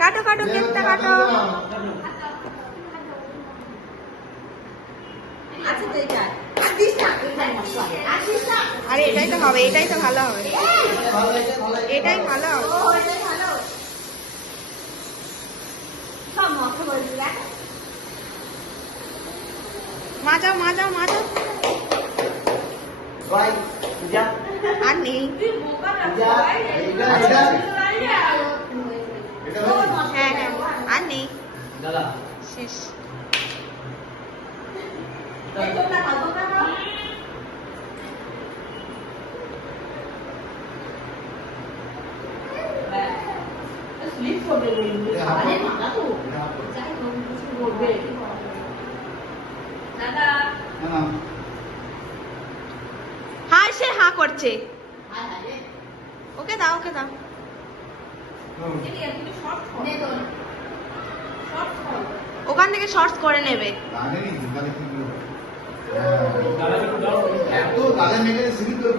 কাটো কাটো কেকটা কাটো। আরে এটাই তো হবে, এটাই তো ভালো হবে, এটাই ভালো হবে। মাজাও মাজাও মাজাও। আর নেই। হ্যাঁ হ্যাঁ আর নেই, শেষ। হ্যাঁ সে হ্যাঁ করছে, ওকে দাও ওকে দাও। ওখান থেকে শর্টস করে নেবে। এত গালে মেঘে সিঁড়ি করে